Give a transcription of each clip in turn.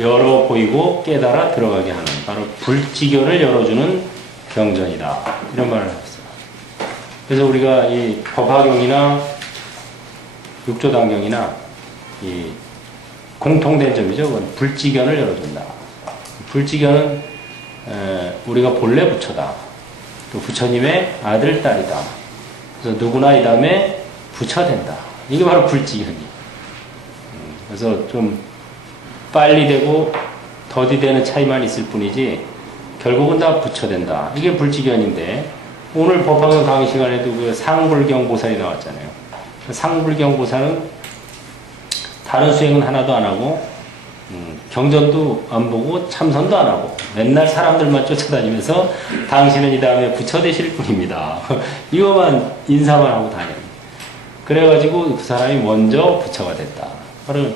열어 보이고 깨달아 들어가게 하는 바로 불지견을 열어주는 경전이다. 이런 말을 했어요. 그래서 우리가 이 법화경이나 육조단경이나 이 공통된 점이죠. 그건 불지견을 열어준다. 불지견은 우리가 본래 부처다. 또 부처님의 아들, 딸이다. 그래서 누구나 이 다음에 부처 된다. 이게 바로 불지견이. 그래서 좀 빨리 되고 더디 되는 차이만 있을 뿐이지 결국은 다 부처 된다. 이게 불지견인데 오늘 법화경 강의 시간에도 그 상불경 보살이 나왔잖아요. 상불경 보살은 다른 수행은 하나도 안 하고 경전도 안 보고 참선도 안 하고 맨날 사람들만 쫓아다니면서 당신은 이 다음에 부처 되실 분입니다. 이거만 인사만 하고 다녀요. 그래가지고 그 사람이 먼저 부처가 됐다. 바로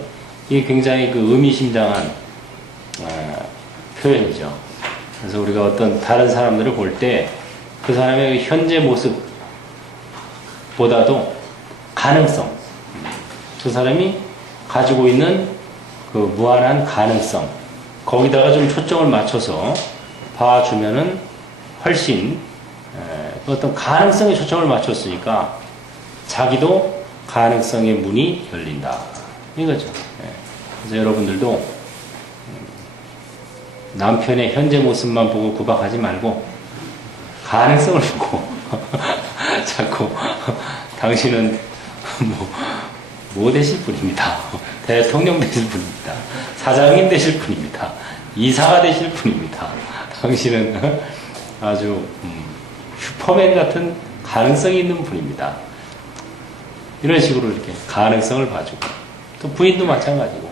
이게 굉장히 그 의미심장한 표현이죠. 그래서 우리가 어떤 다른 사람들을 볼 때 그 사람의 현재 모습보다도 가능성, 그 사람이 가지고 있는 그 무한한 가능성, 거기다가 좀 초점을 맞춰서 봐주면은 훨씬 어떤 가능성에 초점을 맞췄으니까 자기도 가능성의 문이 열린다. 이거죠. 그래서 여러분들도 남편의 현재 모습만 보고 구박하지 말고 가능성을 보고 자꾸 당신은 뭐 되실 분입니다. 대통령 되실 분입니다. 사장님 되실 분입니다. 이사가 되실 분입니다. 당신은 아주 슈퍼맨 같은 가능성이 있는 분입니다. 이런 식으로 이렇게 가능성을 봐주고 또 부인도 마찬가지고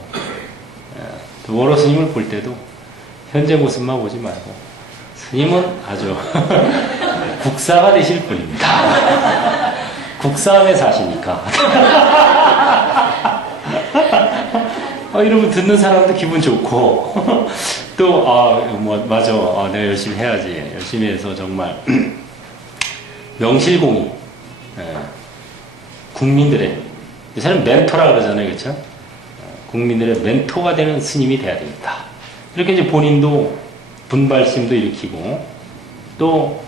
또 원로 스님을 볼 때도 현재 모습만 보지 말고 스님은 아주 국사가 되실 분입니다. 국사함에 사시니까 이러면 듣는 사람도 기분 좋고 또 맞아 내가 열심히 해야지 열심히 해서 정말 명실공히 국민들의 이 사람 멘토라 그러잖아요. 그렇죠? 국민들의 멘토가 되는 스님이 돼야 되겠다. 이렇게 이제 본인도 분발심도 일으키고 또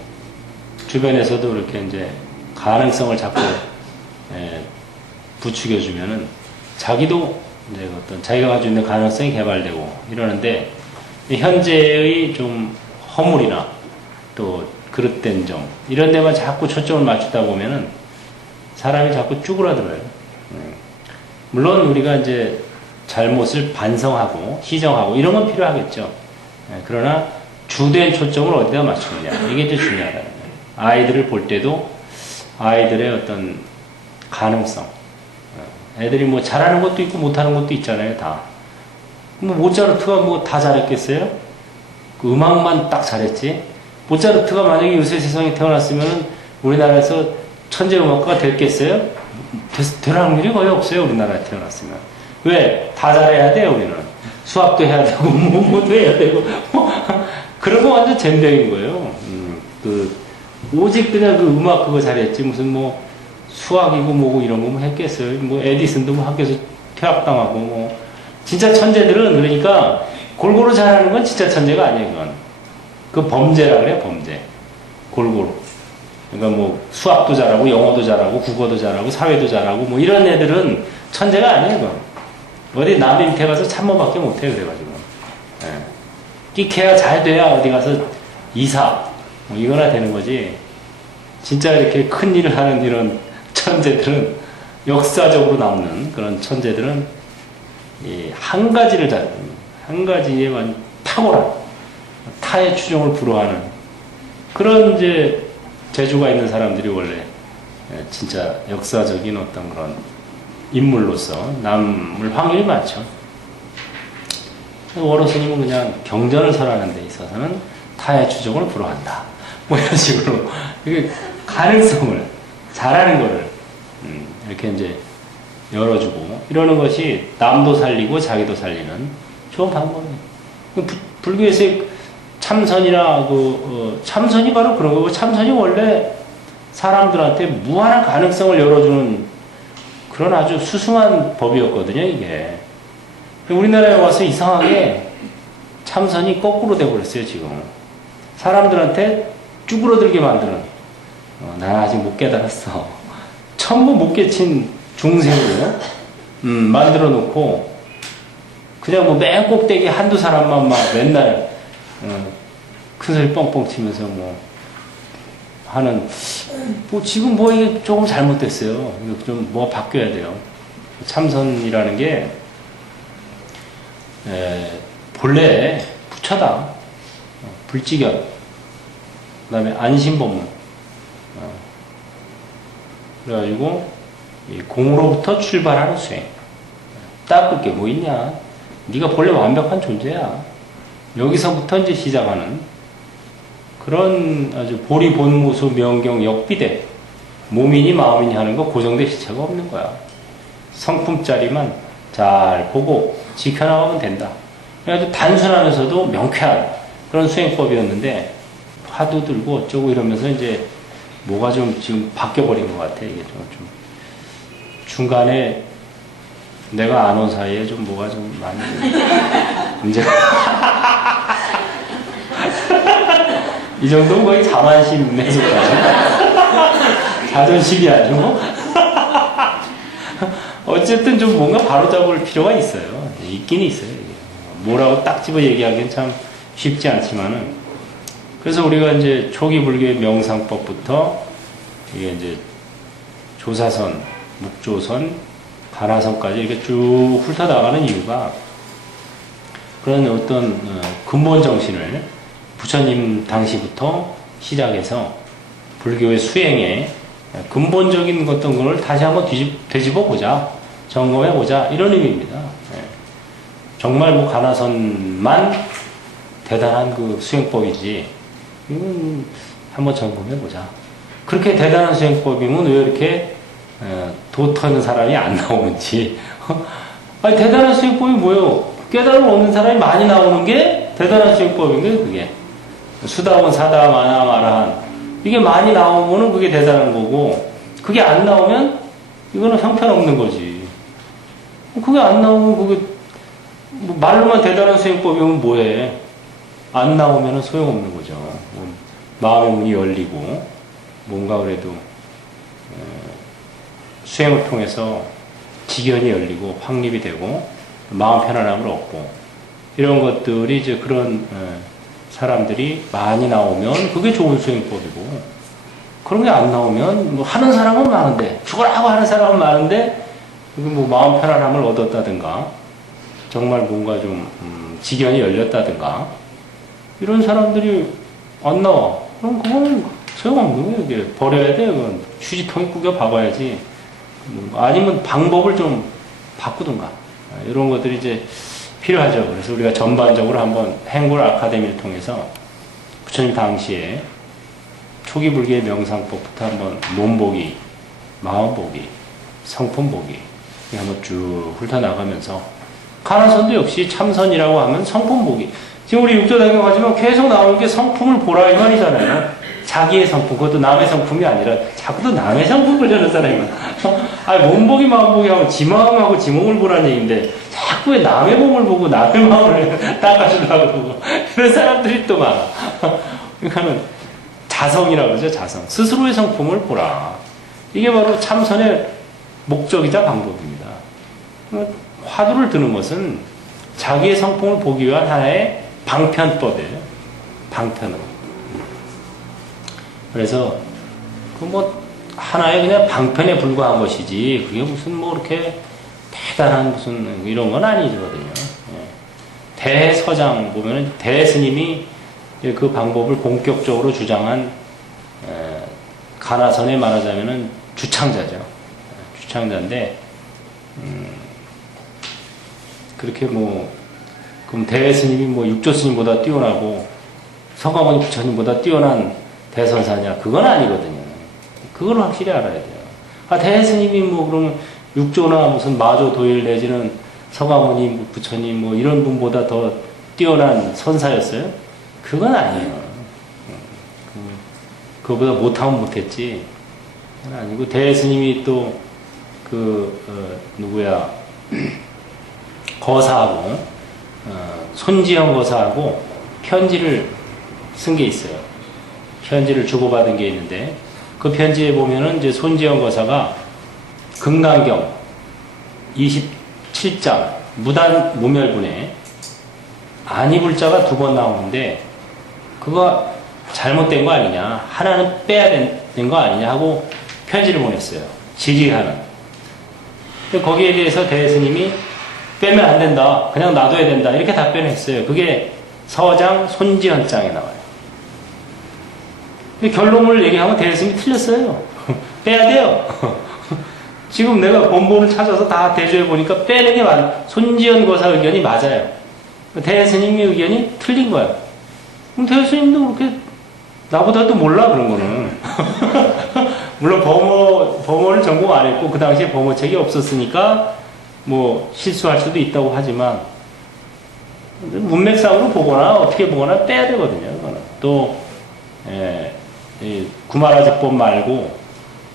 주변에서도 이렇게 이제 가능성을 자꾸 부추겨주면은 자기도 이제 어떤 자기가 가지고 있는 가능성이 개발되고 이러는데 현재의 좀 허물이나 또 그릇된 점 이런 데만 자꾸 초점을 맞추다 보면은 사람이 자꾸 쭈그라들어요. 물론 우리가 이제 잘못을 반성하고 시정하고 이런 건 필요하겠죠. 그러나 주된 초점을 어디다 맞추느냐 이게 더 중요하다는 거예요. 아이들을 볼 때도 아이들의 어떤 가능성 애들이 뭐 잘하는 것도 있고 못하는 것도 있잖아요. 다 뭐 모차르트가 뭐 다 잘했겠어요? 그 음악만 딱 잘했지. 모차르트가 만약에 요새 세상에 태어났으면 우리나라에서 천재 음악가가 됐겠어요? 될 확률이 거의 없어요. 우리나라에 태어났으면. 왜? 다 잘해야 돼요. 우리는 수학도 해야 되고 뭐도 해야 되고 그런 거 완전 젬병인 거예요. 오직 그냥 그 음악 그거 잘했지 무슨 뭐 수학이고 뭐고 이런 거 뭐 했겠어요. 뭐 에디슨도 뭐 학교에서 퇴학당하고 뭐 진짜 천재들은 그러니까 골고루 잘하는 건 진짜 천재가 아니에요. 그건 그 범죄라 그래요. 범죄 골고루. 그러니까 뭐 수학도 잘하고 영어도 잘하고 국어도 잘하고 사회도 잘하고 뭐 이런 애들은 천재가 아니에요. 그건. 어디 남의 밑에 가서 참모밖에 못해 그래가지고 끼케야 잘 돼야 어디 가서 이사 뭐 이거나 되는 거지. 진짜 이렇게 큰 일을 하는 이런 천재들은 역사적으로 남는 그런 천재들은 한 가지를 한 가지에만 탁월한 타의 추종을 불허하는 그런 이제 재주가 있는 사람들이 원래 진짜 역사적인 어떤 그런 인물로서 남을 확률이 많죠. 원로 스님은 그냥 경전을 설하는 데 있어서는 타의 추종을 불허한다. 뭐 이런 식으로 이게 가능성을 잘하는 거를 이렇게 이제 열어주고 이러는 것이 남도 살리고 자기도 살리는 좋은 방법이에요. 불교에서의 참선이나 참선이 바로 그런 거고 참선이 원래 사람들한테 무한한 가능성을 열어주는 그런 아주 수승한 법이었거든요, 이게. 우리나라에 와서 이상하게 참선이 거꾸로 돼버렸어요, 지금. 사람들한테 쭈그러들게 만드는, 난 아직 못 깨달았어. 전부 못 깨친 중생으로, 만들어 놓고, 그냥 뭐 맨 꼭대기 한두 사람만 막 맨날, 큰 소리 뻥뻥 치면서 뭐, 하는, 뭐 지금 뭐 이게 조금 잘못됐어요. 이거 좀 뭐 바뀌어야 돼요. 참선이라는 게, 본래 부처다. 불지견. 그 다음에 안심법문. 그래가지고, 이 공으로부터 출발하는 수행. 닦을 게 뭐 있냐. 네가 본래 완벽한 존재야. 여기서부터 이제 시작하는 그런 아주 보리본무수 명경 역비대. 몸이니 마음이니 하는 거 고정된 시체가 없는 거야. 성품짜리만 잘 보고 지켜나가면 된다. 아주 단순하면서도 명쾌한 그런 수행법이었는데 화두 들고 어쩌고 이러면서 이제 뭐가 좀 지금 바뀌어버린 것 같아. 이게 좀 중간에 내가 안 온 사이에 좀 뭐가 좀 많이 문제가 이 정도면 거의 자만심에 속하는 자존심이 아니고 어쨌든 좀 뭔가 바로잡을 필요가 있어요. 있긴 있어요. 뭐라고 딱 집어 얘기하기엔 참 쉽지 않지만은 그래서 우리가 이제 초기 불교의 명상법부터 이게 이제 조사선, 묵조선, 가나선까지 이렇게 쭉 훑어나가는 이유가 그런 어떤 근본 정신을 부처님 당시부터 시작해서 불교의 수행에 근본적인 어떤 걸 다시 한번 되짚어 보자, 점검해 보자 이런 의미입니다. 정말 뭐 가나선만 대단한 그 수행법이지 이건 한번 점검해 보자. 그렇게 대단한 수행법이면 왜 이렇게 도 터는 사람이 안 나오는지. 아니, 대단한 수행법이 뭐예요? 깨달음 없는 사람이 많이 나오는 게 대단한 수행법인 거예요, 그게. 수다원, 사다원, 아나함, 아라한. 이게 많이 나오면은 그게 대단한 거고, 그게 안 나오면 이거는 형편없는 거지. 그게 안 나오면 그게, 뭐 말로만 대단한 수행법이면 뭐해? 안 나오면은 소용없는 거죠. 마음의 문이 열리고, 뭔가 그래도, 수행을 통해서 지견이 열리고 확립이 되고 마음 편안함을 얻고 이런 것들이 이제 그런 사람들이 많이 나오면 그게 좋은 수행법이고 그런 게 안 나오면 뭐 하는 사람은 많은데 죽으라고 하는 사람은 많은데 뭐 마음 편안함을 얻었다든가 정말 뭔가 좀 지견이 열렸다든가 이런 사람들이 안 나와. 그럼 그건 소용없는 거예요. 버려야 돼. 그건 휴지통에 구겨 박아야지. 아니면 방법을 좀 바꾸든가 이런 것들이 이제 필요하죠. 그래서 우리가 전반적으로 한번 행골 아카데미를 통해서 부처님 당시에 초기 불교의 명상법부터 한번 몸보기, 마음보기, 성품보기 한번 쭉 훑어나가면서 가나선도 역시 참선이라고 하면 성품보기. 지금 우리 육조당에 가지만 계속 나오는 게 성품을 보라 이 말이잖아요. 자기의 성품, 그것도 남의 성품이 아니라 자꾸도 남의 성품을 보려는 사람이 많아. 아니, 몸보기, 마음보기 하면 지 마음하고 지 몸을 보라는 얘기인데 자꾸 왜 남의 몸을 보고 남의 마음을 닦아주려고 그러고 이런 사람들이 또 많아. 그러니까는 자성이라고 그러죠, 자성. 스스로의 성품을 보라. 이게 바로 참선의 목적이자 방법입니다. 화두를 드는 것은 자기의 성품을 보기 위한 하나의 방편법이에요. 방편으로. 그래서 그 뭐 하나의 그냥 방편에 불과한 것이지 그게 무슨 뭐 이렇게 대단한 무슨 이런 건 아니거든요. 대서장 보면은 대스님이 그 방법을 본격적으로 주장한 가나선에 말하자면은 주창자죠. 주창자인데 그렇게 뭐 그럼 대스님이 뭐 육조스님보다 뛰어나고 서가모니 부처님보다 뛰어난 대선사냐? 그건 아니거든요. 그걸 확실히 알아야 돼요. 아, 대스님이 뭐, 그러면 육조나 무슨 마조 도일 내지는 서가모니 부처님 뭐 이런 분보다 더 뛰어난 선사였어요? 그건 아니에요. 그거보다 못하면 못했지. 그건 아니고, 대스님이 또, 누구야, 거사하고, 손지현 거사하고 편지를 쓴 게 있어요. 편지를 주고받은 게 있는데 그 편지에 보면은 이제 손지현 거사가 금강경 27장 무단 무멸분에 안입을 자가 2번 나오는데 그거 잘못된 거 아니냐, 하나는 빼야 되는 거 아니냐 하고 편지를 보냈어요. 질의하는. 거기에 대해서 대스님이 빼면 안 된다, 그냥 놔둬야 된다, 이렇게 답변했어요. 그게 서장 손지현장에 나와요. 결론을 얘기하면 대스님이 틀렸어요. 빼야 돼요. 지금 내가 본본을 찾아서 다 대조해 보니까 빼는 게 손지현 거사 의견이 맞아요. 대스님의 의견이 틀린 거야. 그럼 대스님도 그렇게 나보다도 몰라, 그런 거는. 물론 범어를 전공 안 했고 그 당시에 범어책이 없었으니까 뭐 실수할 수도 있다고 하지만 문맥상으로 보거나 어떻게 보거나 빼야 되거든요. 그거는. 또 구마라직법 말고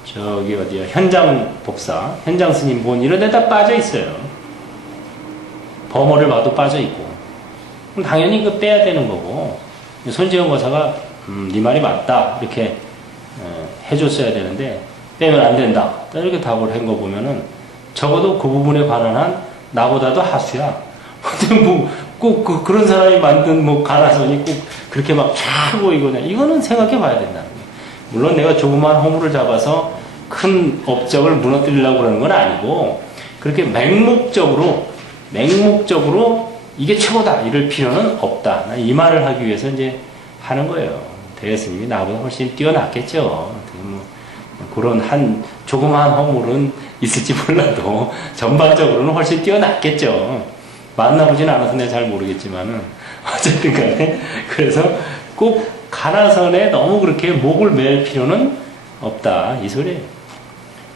저기 어디야, 현장 법사, 현장 스님 본 이런 데다 빠져 있어요. 범어를 봐도 빠져 있고. 그럼 당연히 그 빼야 되는 거고, 손지현 거사가 네 말이 맞다 이렇게 해줬어야 되는데 빼면 안 된다 이렇게 답을 한 거 보면은 적어도 그 부분에 관한 한 나보다도 하수야. 근데 뭐 꼭 그런 사람이 만든 뭐 가나선이 꼭 그렇게 막 쫙 보이거나, 이거는 생각해 봐야 된다는 거예요. 물론 내가 조그만 허물을 잡아서 큰 업적을 무너뜨리려고 그러는 건 아니고, 그렇게 맹목적으로 이게 최고다 이럴 필요는 없다, 이 말을 하기 위해서 이제 하는 거예요. 대스님이 나보다 훨씬 뛰어났겠죠. 뭐 그런 한 조그마한 허물은 있을지 몰라도 전반적으로는 훨씬 뛰어났겠죠. 만나보진 않아서 내가 잘 모르겠지만은 어쨌든 간에, 그래서 꼭 가나선에 너무 그렇게 목을 맬 필요는 없다, 이 소리예요.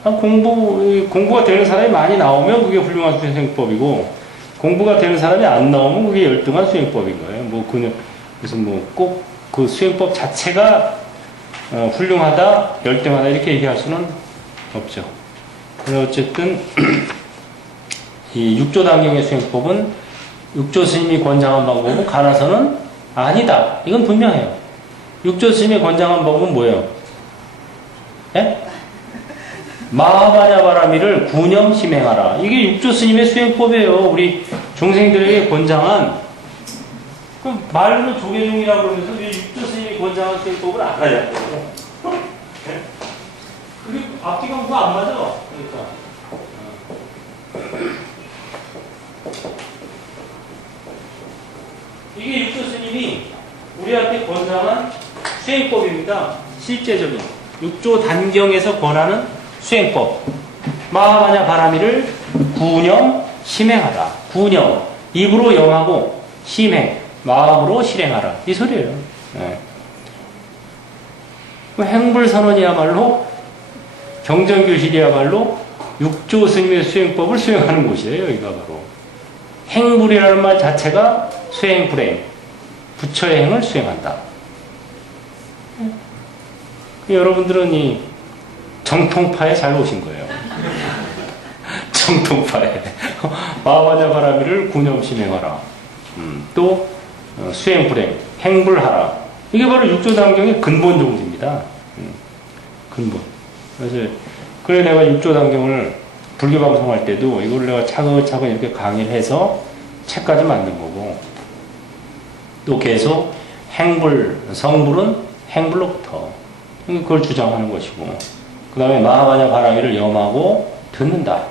공부가 되는 사람이 많이 나오면 그게 훌륭한 수행법이고, 공부가 되는 사람이 안 나오면 그게 열등한 수행법인 거예요. 뭐 그래서 뭐 꼭 그 수행법 자체가 훌륭하다, 열등하다 이렇게 얘기할 수는 없죠. 그래서 어쨌든 이 육조단경의 수행법은 육조 스님이 권장한 방법은 가나서는 아니다, 이건 분명해요. 육조 스님이 권장한 방법은 뭐예요? 예? 마하바냐바라미를 구념 심행하라. 이게 육조 스님의 수행법이에요. 우리 중생들에게 권장한, 그 말로 조계종이라고 그러면서 왜 육조 스님이 권장한 수행법을 알아야 돼요? 그게 앞뒤가 그거 안 맞아. 그러니까. 이게 육조 스님이 우리한테 권장한 수행법입니다. 실제적인 육조 단경에서 권하는 수행법. 마하바냐 바라미를 구념 심행하라. 구념, 입으로 영하고, 심행, 마음으로 실행하라, 이 소리예요. 네. 행불선언이야말로, 경전교실이야말로 육조 스님의 수행법을 수행하는 곳이에요. 여기가 바로 행불이라는 말 자체가 수행 불행, 부처의 행을 수행한다. 여러분들은 이 정통파에 잘 오신 거예요. 정통파에 마하바냐 바라미를 구념 심행하라. 또 수행 불행, 행불하라. 이게 바로 육조단경의 근본 종지입니다. 근본. 그래서 내가 육조단경을 불교 방송할 때도 이걸 내가 차근차근 이렇게 강의를 해서 책까지 만든 거고, 또 계속 행불, 성불은 행불로부터 그걸 주장하는 것이고, 그 다음에 마하바냐 바라미를 염하고 듣는다.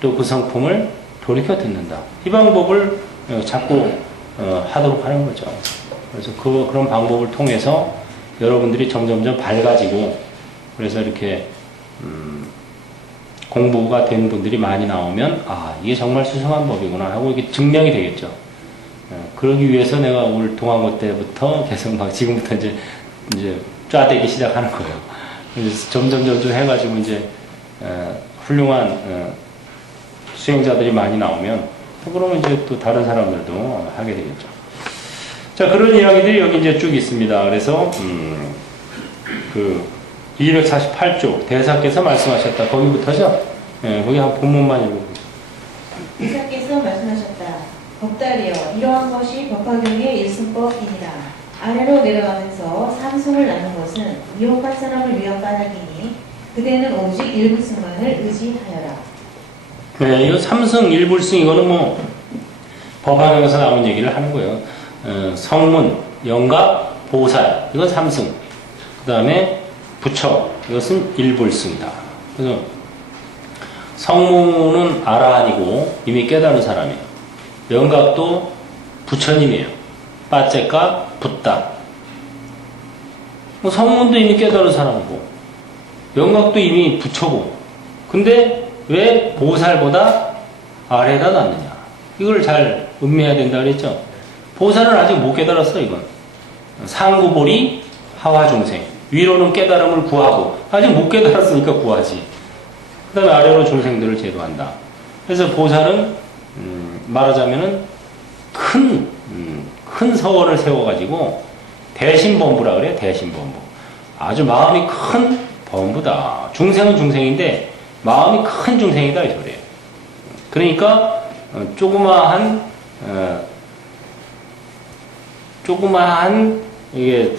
또 그 성품을 돌이켜 듣는다. 이 방법을 자꾸 하도록 하는 거죠. 그래서 그런 방법을 통해서 여러분들이 점점점 밝아지고, 그래서 이렇게 공부가 된 분들이 많이 나오면 이게 정말 수승한 법이구나 하고 이게 증명이 되겠죠. 그러기 위해서 내가 올 동학원 때부터 계속 막 지금부터 이제 쫙대기 시작하는 거예요. 그래서 점점 해가지고 이제 훌륭한 수행자들이 많이 나오면 그러면 이제 또 다른 사람들도 하게 되겠죠. 자, 그런 이야기들이 여기 이제 쭉 있습니다. 그래서 그 248쪽 대사께서 말씀하셨다. 거기부터죠? 예, 거기 한 본문만 읽어보세요. 대사께서 말씀하셨다. 법달이여 이러한 것이 법화경의 일승법이니라. 아래로 내려가면서 삼승을 낳는 것은 미혹한 사람을 위한 까닭이니 그대는 오직 일부승만을 의지하여라. 네, 이거 삼승 일불승 이거는 뭐 법화경에서 나온 얘기를 하는 거예요. 성문, 영갑, 보살 이건 삼승. 그 다음에 부처 이것은 일불승이다. 그래서 성문은 아라한이고 이미 깨달은 사람이에요. 영갑도 부처님이에요. 빠째가 붓다. 성문도 이미 깨달은 사람이고 영갑도 이미 부처고 근데 왜 보살보다 아래에다 놨느냐. 이걸 잘 음미해야 된다 그랬죠. 보살은 아직 못 깨달았어. 이건 상구보리 하화중생 위로는 깨달음을 구하고 아직 못 깨달았으니까 구하지. 그 다음에 아래로 중생들을 제도한다. 그래서 보살은 말하자면은 큰 서원을 세워가지고 대신범부라 그래요. 대신범부. 아주 마음이 큰 범부다. 중생은 중생인데 마음이 큰 중생이다 이 소리예요. 그러니까 조그마한 이게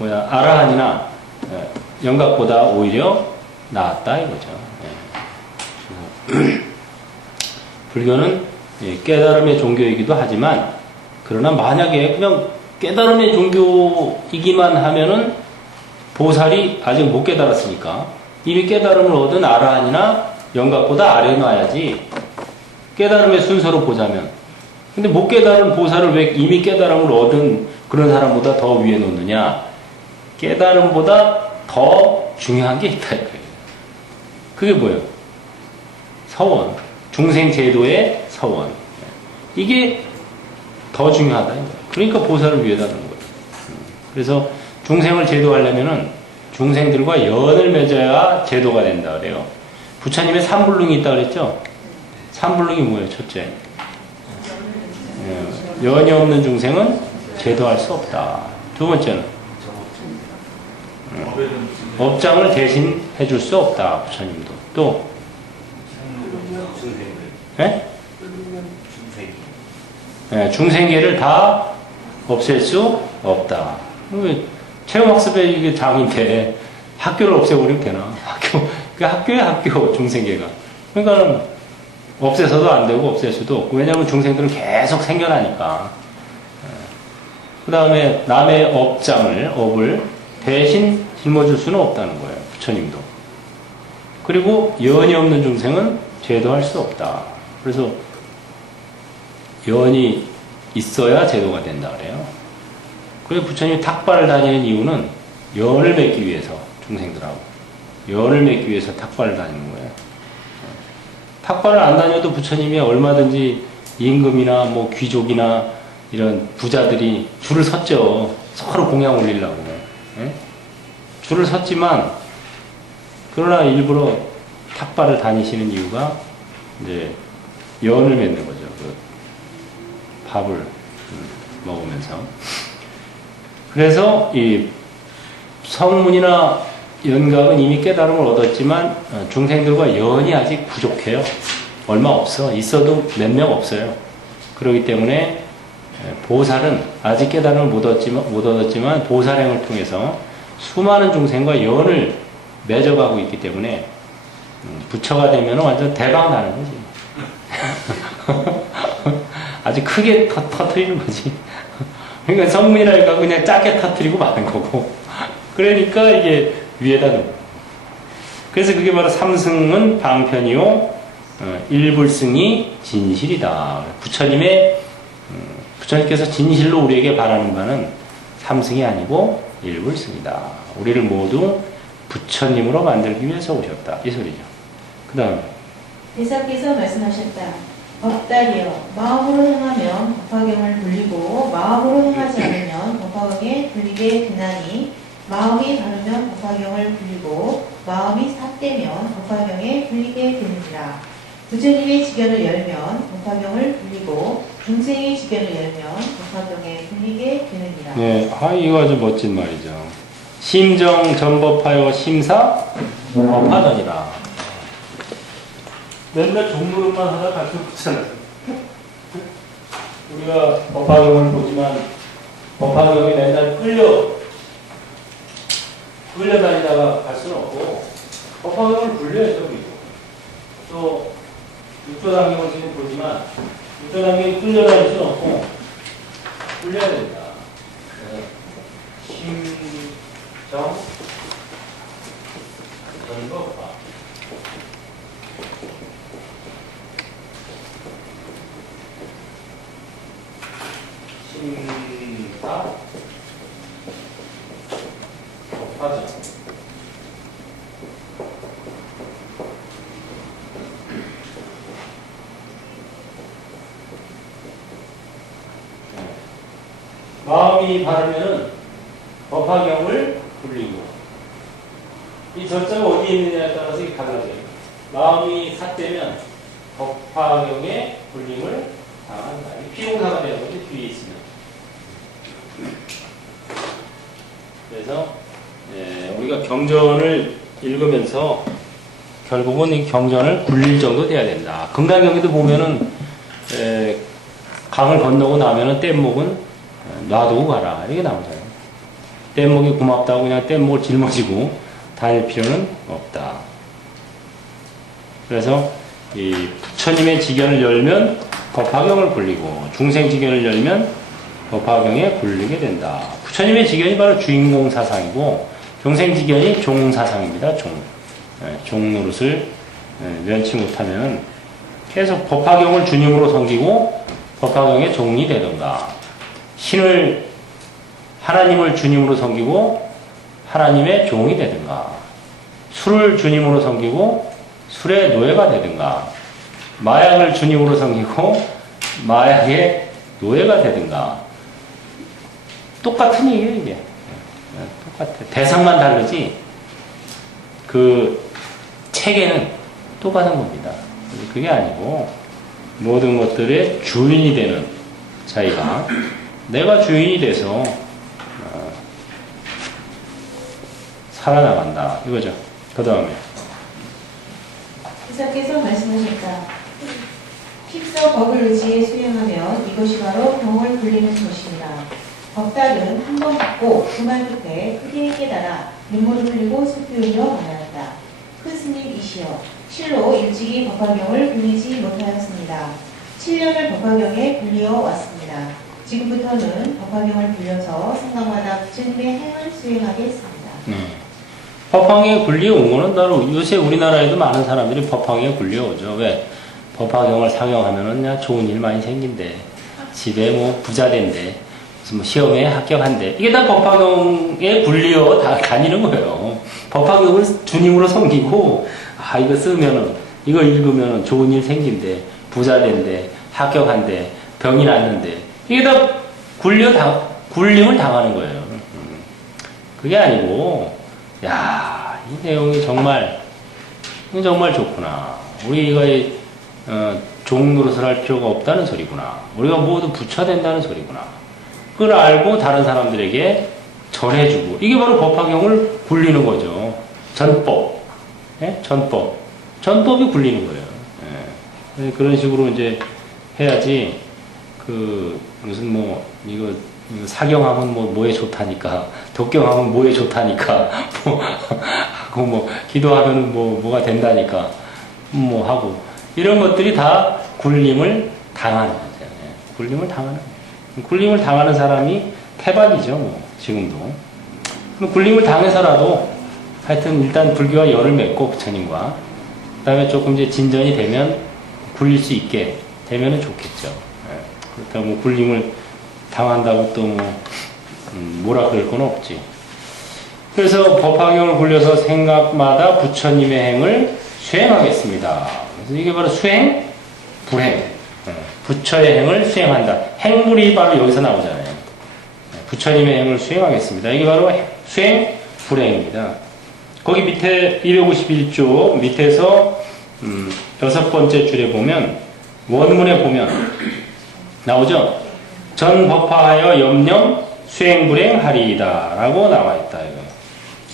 아라한이나 영각보다 오히려 낫다 이거죠. 불교는 깨달음의 종교이기도 하지만 그러나 만약에 그냥 깨달음의 종교이기만 하면은 보살이 아직 못 깨달았으니까 이미 깨달음을 얻은 아라한이나 영각보다 아래에 놔야지. 깨달음의 순서로 보자면. 근데 못 깨달은 보살을 왜 이미 깨달음을 얻은 그런 사람보다 더 위에 놓느냐. 깨달음보다 더 중요한 게 있다 이거예요. 그게 뭐예요? 서원. 중생제도의 서원. 이게 더 중요하다. 그러니까 보살을 위에다 놓은 거예요. 그래서 중생을 제도하려면은 중생들과 연을 맺어야 제도가 된다 그래요. 부처님의 삼불능이 있다 그랬죠? 삼불능이 뭐예요? 첫째. 연이 없는 중생은 제도할 수 없다. 두 번째는 업장을 대신 해줄 수 없다. 부처님도. 또 중생계를 다 없앨 수 없다. 체험학습의 이게 장인데 학교를 없애버리면 되나? 학교의 학교 중생계가. 그러니까 없애서도 안 되고 없앨 수도 없고 왜냐하면 중생들은 계속 생겨나니까. 그 다음에 남의 업을 대신 짊어질 수는 없다는 거예요. 부처님도. 그리고 연이 없는 중생은 제도할 수 없다. 그래서 연이 있어야 제도가 된다 그래요. 그래서 부처님이 탁발을 다니는 이유는 연을 맺기 위해서 중생들하고 연을 맺기 위해서 탁발을 다니는 거예요. 탁발을 안 다녀도 부처님이 얼마든지 임금이나 뭐 귀족이나 이런 부자들이 줄을 섰죠. 서로 공양 올리려고. 예? 줄을 섰지만 그러나 일부러 탁발을 다니시는 이유가 이제 연을 맺는 거죠. 그 밥을 먹으면서. 그래서 이 성문이나 연각은 이미 깨달음을 얻었지만 중생들과 연이 아직 부족해요. 얼마 없어. 있어도 몇 명 없어요. 그렇기 때문에 보살은 아직 깨달음을 못 얻었지만 보살행을 통해서 수많은 중생과 연을 맺어가고 있기 때문에 부처가 되면 완전 대박 나는 거지. 아주 크게 터트리는 거지. 그러니까 성문이랄까 그냥 작게 터트리고 마는 거고. 그러니까 이게 위에다 놓은 거예요. 그래서 그게 바로 삼승은 방편이요 일불승이 진실이다. 부처님께서 진실로 우리에게 바라는 바는 삼승이 아니고 일불승이다. 우리를 모두 부처님으로 만들기 위해서 오셨다. 이 소리죠. 그 다음 대사께서 말씀하셨다. 법달이여 마음으로 행하면 법화경을 불리고 마음으로 행하지 않으면 법화경에 불리게 되나니 마음이 바르면 법화경을 불리고 마음이 삿되면 법화경에 불리게 되느니라. 부처님의 지견을 열면 법화경을 불리고 중생의 지견을 열면 법화경에 불리게 되느니라. 네, 이거 아주 멋진 말이죠. 심정 전법하여 심사 법하더니라. 맨날 종노릇만 하다 갈수 없잖아요. 우리가 법화경을 보지만 법화경이 맨날 끌려다니다가 갈 수는 없고 법화경을 굴려야죠. 우리도. 또 육조당경을 지금 보지만 육조당경이 끌려다닐 수는 없고 굴려야 된다. 심정 전법화 심사 법화죠. 마음이 바르면은 법화경을 굴리고 이 절자가 어디에 있느냐에 따라서 이게 달라져요. 마음이 삿되면 법화경의 굴림을 당한다. 피용사가 되는 거지 뒤에 있으면. 그래서 우리가 경전을 읽으면서 결국은 이 경전을 굴릴 정도 돼야 된다. 금강경에도 보면은 강을 건너고 나면은 뗏목은 놔두고 가라 이렇게 나오잖아요. 뗏목이 고맙다고 그냥 뗏목을 짊어지고 다닐 필요는 없다. 그래서 이 부처님의 직연을 열면 법화경을 굴리고 중생직연을 열면 법화경에 굴리게 된다. 부처님의 직연이 바로 주인공 사상이고 중생직연이 종 사상입니다. 종 노릇을 면치 못하면 계속 법화경을 주님으로 섬기고 법화경의 종이 되던가 하나님을 주님으로 섬기고 하나님의 종이 되든가 술을 주님으로 섬기고 술의 노예가 되든가 마약을 주님으로 섬기고 마약의 노예가 되든가 똑같은 얘기예요 이게. 똑같아. 대상만 다르지 그 체계는 똑같은 겁니다. 그게 아니고 모든 것들의 주인이 되는 자기가 내가 주인이 돼서 살아나간다 이거죠. 그 다음에 기사께서 말씀하셨다. 핍서 법을 의지에 수행하면 이것이 바로 병을 굴리는 것입니다. 법닭은 한 번 받고 그 말 끝에 크게 깨달아 눈물을 흘리고 슬프며 말한다. 큰 스님이시여 실로 일찍이 법화경을 굴리지 못하였습니다. 7년을 법화경에 굴리어 왔습니다. 지금부터는 법화경을 굴려서 생각마다 부처님의 행을 수행하겠습니다. 법화경에 굴려온 거는 바로 요새 우리나라에도 많은 사람들이 법화경에 굴려오죠. 왜? 법화경을 상영하면은 그냥 좋은 일 많이 생긴대. 집에 뭐 부자 된대. 무슨 뭐 시험에 합격한대. 이게 다 법화경에 굴려 다니는 거예요. 법화경을 주님으로 섬기고, 이거 쓰면은, 이거 읽으면은 좋은 일 생긴대. 부자 된대. 합격한대. 병이 낫는데. 이게 다 굴림을 당하는 거예요. 그게 아니고, 야, 이 내용이 정말 좋구나. 우리가 종 노릇을 할 필요가 없다는 소리구나. 우리가 모두 부처 된다는 소리구나. 그걸 알고 다른 사람들에게 전해주고. 이게 바로 법화경을 굴리는 거죠. 전법. 예? 전법이 굴리는 거예요. 예. 그런 식으로 이제 해야지, 무슨 이거 사경하면 뭐에 좋다니까, 독경하면 뭐에 좋다니까, 하고 기도하면 뭐가 된다니까, 하고. 이런 것들이 다 굴림을 당하는 거죠. 굴림을 당하는 사람이 태반이죠, 지금도. 굴림을 당해서라도 하여튼 일단 불교와 열을 맺고 부처님과 그 다음에 조금 이제 진전이 되면 굴릴 수 있게 되면은 좋겠죠. 그렇다고 굴림을 당한다고 또 뭐라 그럴 건 없지. 그래서 법화경을 굴려서 생각마다 부처님의 행을 수행하겠습니다. 그래서 이게 바로 수행, 불행. 부처의 행을 수행한다. 행불이 바로 여기서 나오잖아요. 부처님의 행을 수행하겠습니다. 이게 바로 수행, 불행입니다. 거기 밑에 251조 밑에서 6번째 줄에 보면 원문에 보면 나오죠? 전법화하여 염념 수행불행하리이다 라고 나와있다.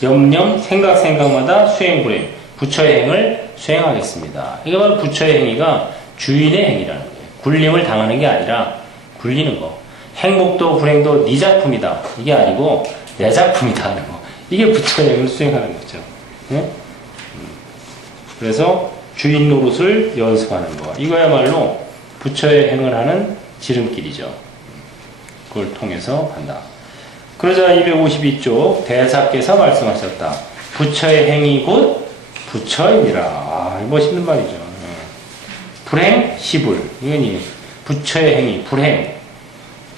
염념 생각마다 수행불행 부처의 행을 수행하겠습니다. 이게 바로 부처의 행위가 주인의 행위라는 거예요. 굴림을 당하는 게 아니라 굴리는 거. 행복도 불행도 네 작품이다. 이게 아니고 내 작품이다 하는 거. 이게 부처의 행을 수행하는 거죠. 네? 그래서 주인 노릇을 연습하는 거. 이거야말로 부처의 행을 하는 지름길이죠. 그걸 통해서 간다. 그러자 252쪽 대사께서 말씀하셨다. 부처의 행이 곧 부처이니라. 아, 멋있는 말이죠. 불행, 시불. 이건 부처의 행위, 불행,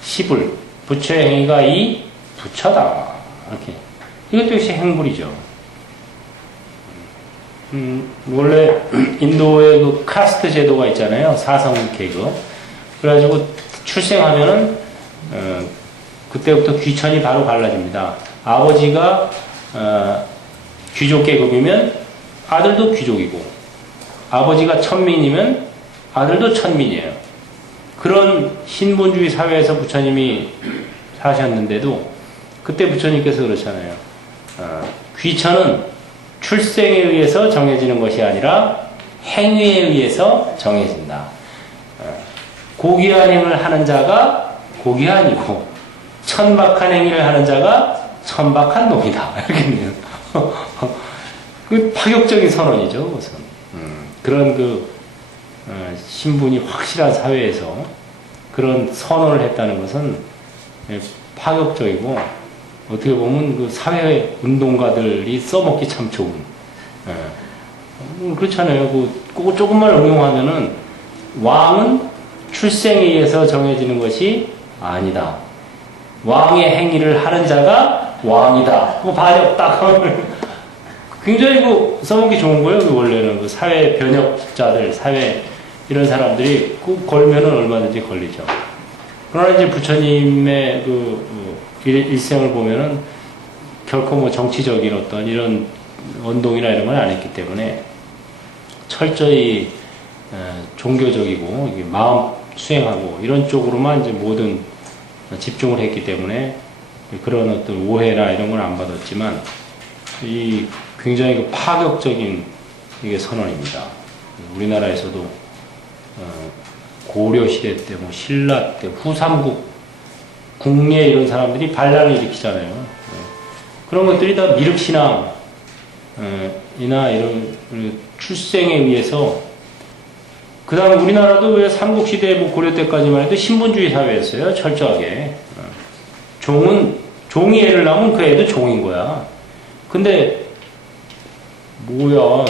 시불. 부처의 행위가 이 부처다. 이렇게. 이것도 역시 행불이죠. 원래 인도의 그 카스트 제도가 있잖아요. 사성 계급. 그래가지고 출생하면은 그때부터 귀천이 바로 갈라집니다. 아버지가 귀족 계급이면 아들도 귀족이고, 아버지가 천민이면 아들도 천민이에요. 그런 신본주의 사회에서 부처님이 사셨는데도 그때 부처님께서 그렇잖아요. 귀천은 출생에 의해서 정해지는 것이 아니라 행위에 의해서 정해진다. 고귀한 행을 하는 자가 고귀한이고 천박한 행위를 하는 자가 천박한 놈이다. 이렇게 그 파격적인 선언이죠. 우선 그런 신분이 확실한 사회에서 그런 선언을 했다는 것은 파격적이고 어떻게 보면 그 사회 운동가들이 써먹기 참 좋은. 그렇잖아요. 그거 조금만 응용하면은 왕은 출생에 의해서 정해지는 것이 아니다. 왕의 행위를 하는 자가 왕이다. 그거 반역 딱 하면 굉장히 써먹기 좋은 거예요. 원래는 사회 변혁자들, 사회 이런 사람들이 꼭 걸면은 얼마든지 걸리죠. 그러나 이제 부처님의 일생을 보면은 결코 정치적인 어떤 이런 운동이나 이런 건 안 했기 때문에 철저히 종교적이고 마음 수행하고 이런 쪽으로만 이제 모든 집중을 했기 때문에 그런 어떤 오해나 이런 건 안 받았지만 이 굉장히 파격적인 이게 선언입니다. 우리나라에서도 고려 시대 때, 신라 때, 후삼국, 궁예 이런 사람들이 반란을 일으키잖아요. 그런 것들이 다 미륵신앙, 이나 이런 출생에 의해서, 그 다음에 우리나라도 왜 삼국시대 고려 때까지만 해도 신분주의 사회였어요. 철저하게. 종이 애를 낳으면 그 애도 종인 거야. 근데, 뭐야,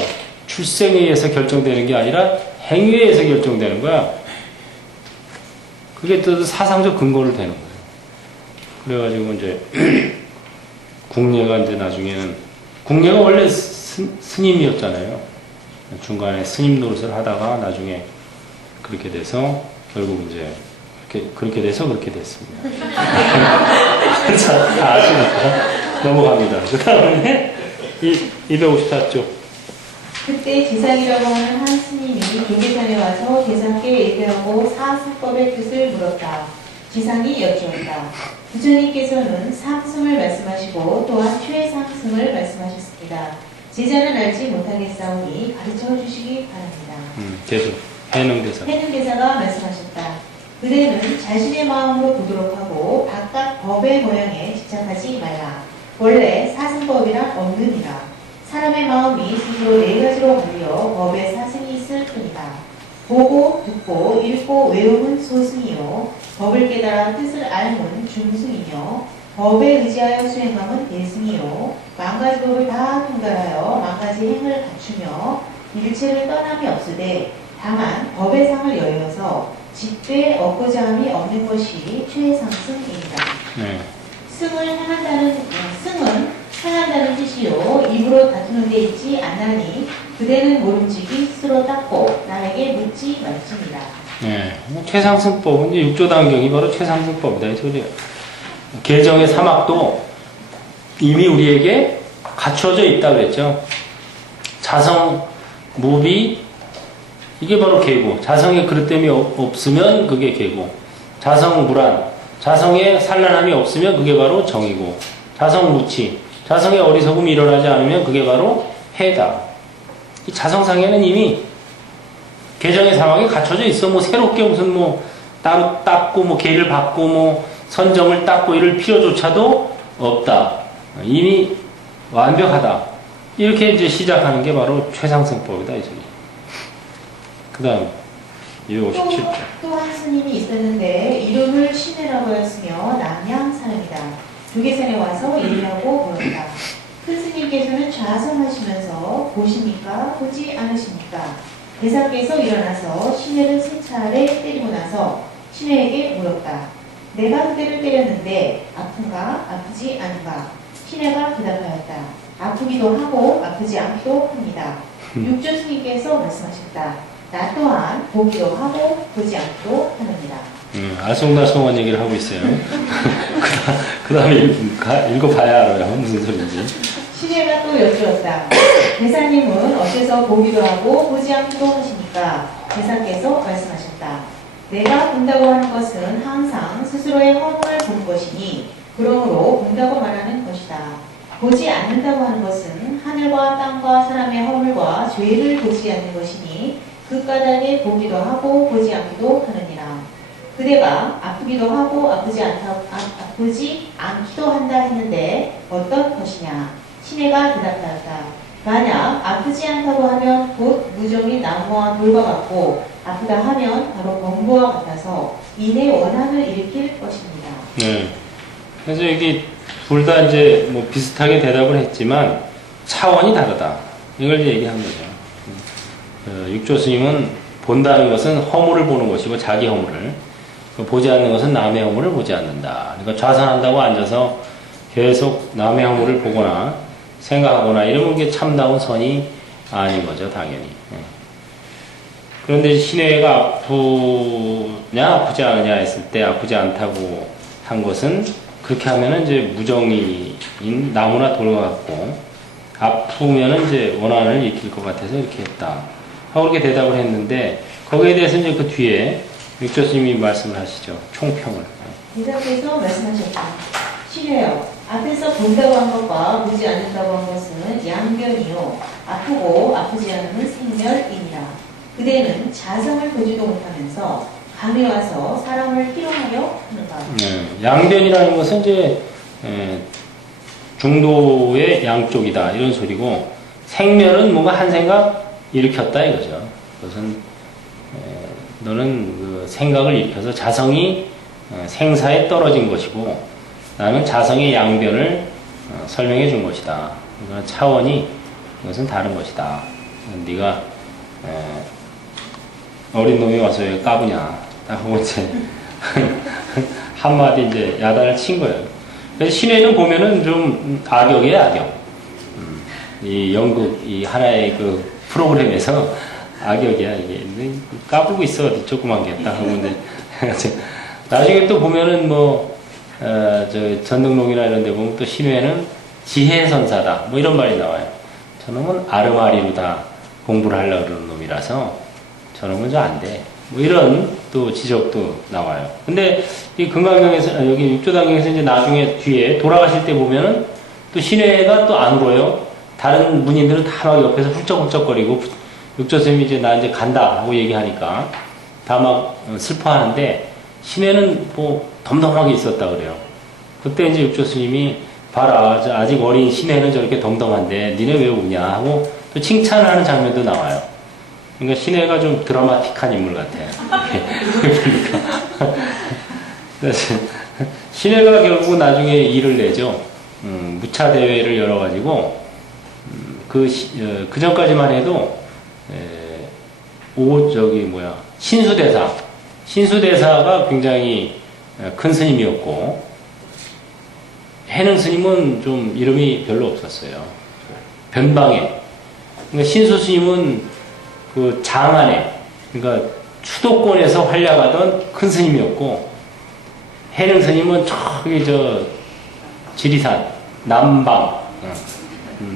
출생에 의해서 결정되는 게 아니라 행위에 의해서 결정되는 거야. 그게 또 사상적 근거를 되는 거예요. 그래가지고 이제 궁예가 이제 나중에는 궁예가 원래 스님이었잖아요. 중간에 스님 노릇을 하다가 나중에 그렇게 돼서 결국 이제 그렇게 돼서 그렇게 됐습니다. 자, 아시니까 넘어갑니다. 그 다음에 254쪽. 그때 지상이라고 하는 한 스님이 도계산에 와서 계산께 얘기하고 사승법의 뜻을 물었다. 지상이 여쭈었다. 부처님께서는 상승을 말씀하시고 또한 최상승을 말씀하셨습니다. 제자는 알지 못하겠사오니 가르쳐 주시기 바랍니다. 계속 해능대사. 해능대사가 말씀하셨다. 그대는 자신의 마음으로 보도록 하고 바깥 법의 모양에 집착하지 말라. 원래 사승법이란 없느니라. 사람의 마음이 스스로 네 가지로 갈려 법에 사승이 있을 뿐이다. 보고, 듣고, 읽고, 외우는 소승이요. 법을 깨달아 뜻을 알면 중승이며, 법에 의지하여 수행함은 대승이요. 만가지 법을 다 통달하여 만가지 행을 갖추며 일체를 떠남이 없으되 다만 법의 상을 여여서 집되 얻고자 함이 없는 것이 최상승입니다. 네. 승은 행한다는 뜻이요. 입으로 다투는 데 있지 않나니 그대는 모름지기 스스로 닦고 남에게 묻지 말지니라. 네. 최상승법은 이제 육조단경이 바로 최상승법이다. 이 소리예요. 계정의 사막도 이미 우리에게 갖춰져 있다 그랬죠. 자성, 무비, 이게 바로 계고. 자성의 그릇됨이 없으면 그게 계고. 자성, 무란, 자성의 산란함이 없으면 그게 바로 정이고. 자성, 무치, 자성의 어리석음이 일어나지 않으면 그게 바로 해다. 이 자성상에는 이미 계정의 상황이 갖춰져 있어. 새롭게 무슨 따로 닦고 뭐 계를 받고 뭐 선정을 닦고 이럴 필요조차도 없다. 이미 완벽하다. 이렇게 이제 시작하는 게 바로 최상승법이다, 이 소리. 그 다음, 257조. 또 한 스님이 있었는데 이름을 신해라고 하였으며 남양 사람이다. 두계산에 와서 예리하고 물었다. 큰 스님께서는 좌성하시면서 보십니까? 보지 않으십니까? 대사께서 일어나서 신해를 세 차례 때리고 나서 신해에게 물었다. 내가 그대를 때렸는데 아픈가? 아프지 않은가? 신해가 대답하였다. 아프기도 하고 아프지 않기도 합니다. 육조 스님께서 말씀하셨다. 나 또한 보기도 하고 보지 않기도 하느니라. 알쏭달쏭한 얘기를 하고 있어요. 그 다음에 읽어봐야 알아요. 무슨 소리인지. 신해가 또 여쭈었다. 대사님은 어째서 보기도 하고 보지 않기도 하십니까? 대사께서 말씀하셨다. 내가 본다고 하는 것은 항상 스스로의 허물을 본 것이니 그러므로 본다고 말하는 것이다. 보지 않는다고 하는 것은 하늘과 땅과 사람의 허물과 죄를 보지 않는 것이니 그 까닭에 보기도 하고 보지 않기도 하느니라. 그대가 아프기도 하고 아프지 않기도 한다 했는데 어떤 것이냐? 신해가 대답하였다. 만약 아프지 않다고 하면 곧 무정이 나무와 돌과 같고 아프다 하면 바로 범부와 같아서 이내 원한을 일으킬 것입니다. 네. 그래서 여기 둘 다 이제 뭐 비슷하게 대답을 했지만 차원이 다르다. 이걸 이제 얘기한 거죠. 육조 스님은 본다는 것은 허물을 보는 것이고 자기 허물을, 보지 않는 것은 남의 허물을 보지 않는다. 그러니까 좌선한다고 앉아서 계속 남의 허물을 보거나 생각하거나 이러면 게 참다운 선이 아닌 거죠, 당연히. 그런데 신해가 아프냐 아프지 않느냐 했을 때 아프지 않다고 한 것은 그렇게 하면은 이제 무정이인 나무나 돌과 같고 아프면은 이제 원한을 일으킬 것 같아서 이렇게 했다 하고 그렇게 대답을 했는데 거기에 대해서 이제 그 뒤에 육조 스님이 말씀을 하시죠. 총평을. 대사께서 말씀하셨다. 신해여, 앞에서 본다고 한 것과 보지 않는다고 한 것은 양변이요 아프고 아프지 않으면 생멸이니라. 그대는 자성을 보지도 못하면서 감이 와서 사람을 희롱하려 하는가? 양변이라는 것은 이제 중도의 양쪽이다 이런 소리고 생멸은 뭔가 한 생각 일으켰다 이거죠. 그것은 너는 그 생각을 일으켜서 자성이 생사에 떨어진 것이고 나는 자성의 양변을 설명해 준 것이다. 그러나 차원이 이것은 다른 것이다. 네가 어린 놈이 와서 왜 까부냐 딱 하고 이제 한마디 이제 야단을 친 거예요. 그래서 신해는 보면은 좀 악역이에요, 악역. 이 연극, 이 하나의 그 프로그램에서 악역이야, 이게. 까불고 있어, 어디 조그만 게. 딱 하고 이제. 나중에 또 보면은 뭐, 저 전등록이나 이런 데 보면 또 신해는 지혜선사다. 뭐 이런 말이 나와요. 저놈은 아르마리로 다 공부를 하려고 그러는 놈이라서 저놈은 저 안 돼. 뭐 이런 또 지적도 나와요. 근데 이 금강경에서, 여기 육조당경에서 이제 나중에 뒤에 돌아가실 때 보면은 또 신해가 또 안 울어요. 다른 문인들은 다 막 옆에서 훌쩍훌쩍거리고 육조스님이 이제 나 이제 간다 하고 얘기하니까 다 막 슬퍼하는데 신해는 뭐 덤덤하게 있었다 그래요. 그때 이제 육조스님이 봐라, 아직 어린 신해는 저렇게 덤덤한데 니네 왜 우냐 하고 또 칭찬하는 장면도 나와요. 그러니까 신해가 좀 드라마틱한 인물 같아요. 그래서 신해가 결국 나중에 일을 내죠. 무차 대회를 열어가지고 그 전까지만 해도 신수대사가 굉장히 큰 스님이었고 해능 스님은 좀 이름이 별로 없었어요. 변방에. 그러니까 신수 스님은 그 장안에, 그러니까 수도권에서 활약하던 큰 스님이었고, 해능 스님은 저기 지리산, 남방,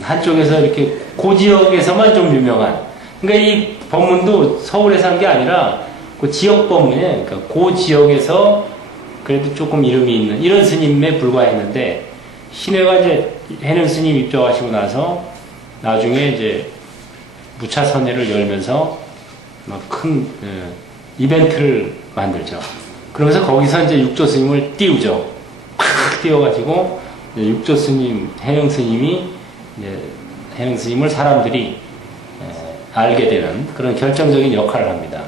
한쪽에서 이렇게 그 지역에서만 좀 유명한. 그러니까 이 법문도 서울에서 한 게 아니라 그 지역 법문에, 그러니까 그 지역에서 그래도 조금 이름이 있는 이런 스님에 불과했는데, 신해가 이제 해능 스님 입적하시고 나서 나중에 이제 무차선회를 열면서 막 큰 이벤트를 만들죠. 그러면서 거기서 이제 육조 스님을 띄우죠. 팍 띄워가지고 이제 육조 스님, 해영 스님이 이제 해영 스님을 사람들이 알게 되는 그런 결정적인 역할을 합니다.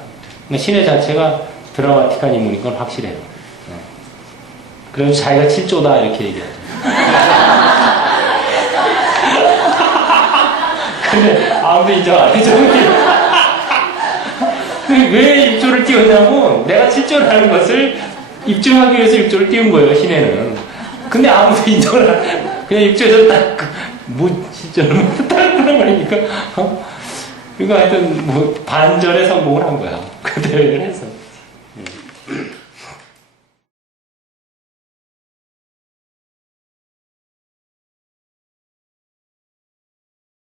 그러니까 신의 자체가 드라마틱한 인물인 건 확실해요. 그래서 자기가 7조다 이렇게 얘기하죠. 근데 아무도 인정 안 해줘. 왜 6조를 띄웠냐면 내가 7조라는 것을 입증하기 위해서 6조를 띄운 거예요, 신에는. 근데 아무도 인정을 안 해. 그냥 6조에서 딱, 뭐, 7조는 딱 끊어버리니까. 그러니까 하여튼, 뭐, 반절에 성공을 한 거야. 그 대회를 해서.